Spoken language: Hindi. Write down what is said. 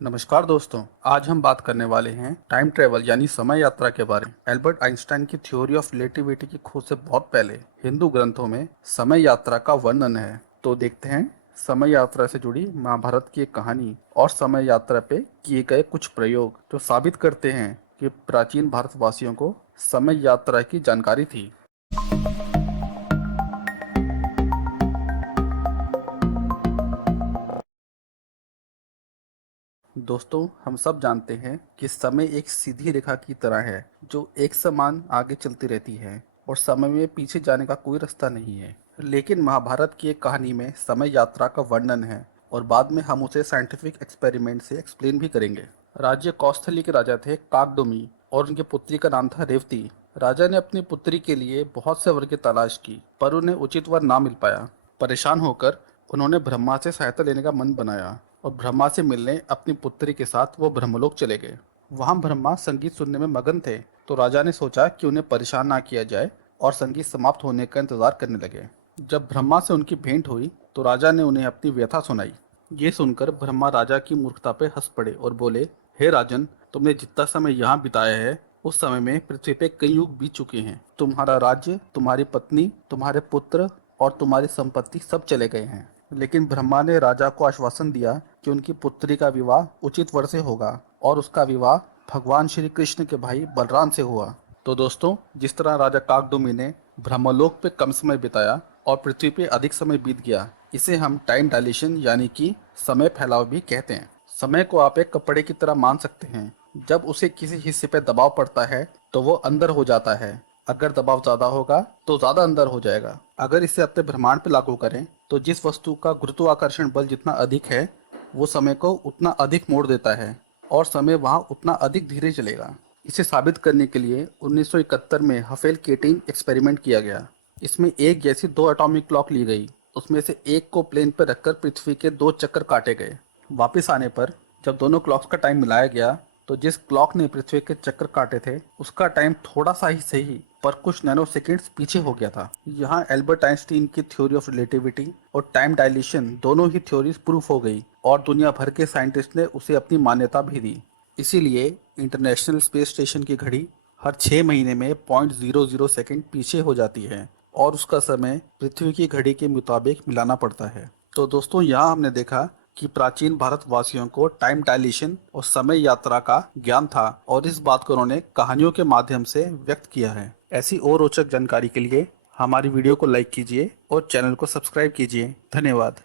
नमस्कार दोस्तों, आज हम बात करने वाले हैं टाइम ट्रेवल यानी समय यात्रा के बारे में। एल्बर्ट आइंस्टाइन की थ्योरी ऑफ रिलेटिविटी की खोज से बहुत पहले हिंदू ग्रंथों में समय यात्रा का वर्णन है। तो देखते हैं समय यात्रा से जुड़ी महाभारत की एक कहानी और समय यात्रा पे किए गए कुछ प्रयोग जो साबित करते हैं कि प्राचीन भारतवासियों को समय यात्रा की जानकारी थी। दोस्तों, हम सब जानते हैं कि समय एक सीधी रेखा की तरह है जो एक समान आगे चलती रहती है और समय में पीछे जाने का कोई रास्ता नहीं है। लेकिन महाभारत की एक कहानी में समय यात्रा का वर्णन है और बाद में हम उसे साइंटिफिक एक्सपेरिमेंट से एक्सप्लेन भी करेंगे। राज्य कौस्थली के राजा थे काकडुमी और उनकी पुत्री का नाम था रेवती। राजा ने अपनी पुत्री के लिए बहुत से वर की तलाश की पर उन्हें उचित वर ना मिल पाया। परेशान होकर उन्होंने ब्रह्मा से सहायता लेने का मन बनाया और ब्रह्मा से मिलने अपनी पुत्री के साथ वो ब्रह्मलोक चले गए। वहां ब्रह्मा संगीत सुनने में मगन थे, तो राजा ने सोचा कि उन्हें परेशान ना किया जाए और संगीत समाप्त होने का इंतजार करने लगे। जब ब्रह्मा से उनकी भेंट हुई तो राजा ने उन्हें अपनी व्यथा सुनाई। ये सुनकर ब्रह्मा राजा की मूर्खता पे हंस पड़े और बोले, हे राजन, तुमने जितना समय यहाँ बिताया है उस समय में पृथ्वी पे कई युग बीत चुके हैं। तुम्हारा राज्य, तुम्हारी पत्नी, तुम्हारे पुत्र और तुम्हारी संपत्ति सब चले गए हैं। लेकिन ब्रह्मा ने राजा को आश्वासन दिया कि उनकी पुत्री का विवाह उचित वर से होगा और उसका विवाह भगवान श्री कृष्ण के भाई बलराम से हुआ। तो दोस्तों, जिस तरह राजा काकडुमी ने ब्रह्मलोक पे कम समय बिताया और पृथ्वी पे अधिक समय बीत गया, इसे हम टाइम डायलेशन यानी कि समय फैलाव भी कहते हैं। समय को आप एक कपड़े की तरह मान सकते हैं। जब उसे किसी हिस्से पे दबाव पड़ता है तो वो अंदर हो जाता है। अगर दबाव ज्यादा होगा तो ज्यादा अंदर हो जाएगा। अगर इसे अपने ब्रह्मांड पे लागू करें तो जिस वस्तु का गुरुत्वाकर्षण बल जितना अधिक है वो समय को उतना अधिक मोड़ देता है और समय वहाँ उतना अधिक धीरे चलेगा। इसे साबित करने के लिए 1971 में हफेल केटिंग एक्सपेरिमेंट किया गया। इसमें एक जैसी दो एटॉमिक क्लॉक ली गई। उसमें से एक को प्लेन पर रखकर पृथ्वी के दो चक्कर काटे गए। वापस आने पर जब दोनों क्लॉक्स का टाइम मिलाया गया तो जिस क्लॉक ने पृथ्वी के चक्कर काटे थे उसका टाइम थोड़ा सा ही सही पर कुछ नैनो सेकेंड्स पीछे हो गया था। यहाँ एल्बर्ट आइंस्टीन की थ्योरी ऑफ रिलेटिविटी और टाइम डायलेशन दोनों ही थ्योरीज प्रूफ हो गई और दुनिया भर के साइंटिस्ट ने उसे अपनी मान्यता भी दी। इसीलिए इंटरनेशनल स्पेस स्टेशन की घड़ी हर 6 महीने में 0.00 सेकेंड पीछे हो जाती है और उसका समय पृथ्वी की घड़ी के मुताबिक मिलाना पड़ता है। तो दोस्तों, यहाँ हमने देखा कि प्राचीन भारतवासियों को टाइम डायलेशन और समय यात्रा का ज्ञान था और इस बात को उन्होंने कहानियों के माध्यम से व्यक्त किया है। ऐसी और रोचक जानकारी के लिए हमारी वीडियो को लाइक कीजिए और चैनल को सब्सक्राइब कीजिए। धन्यवाद।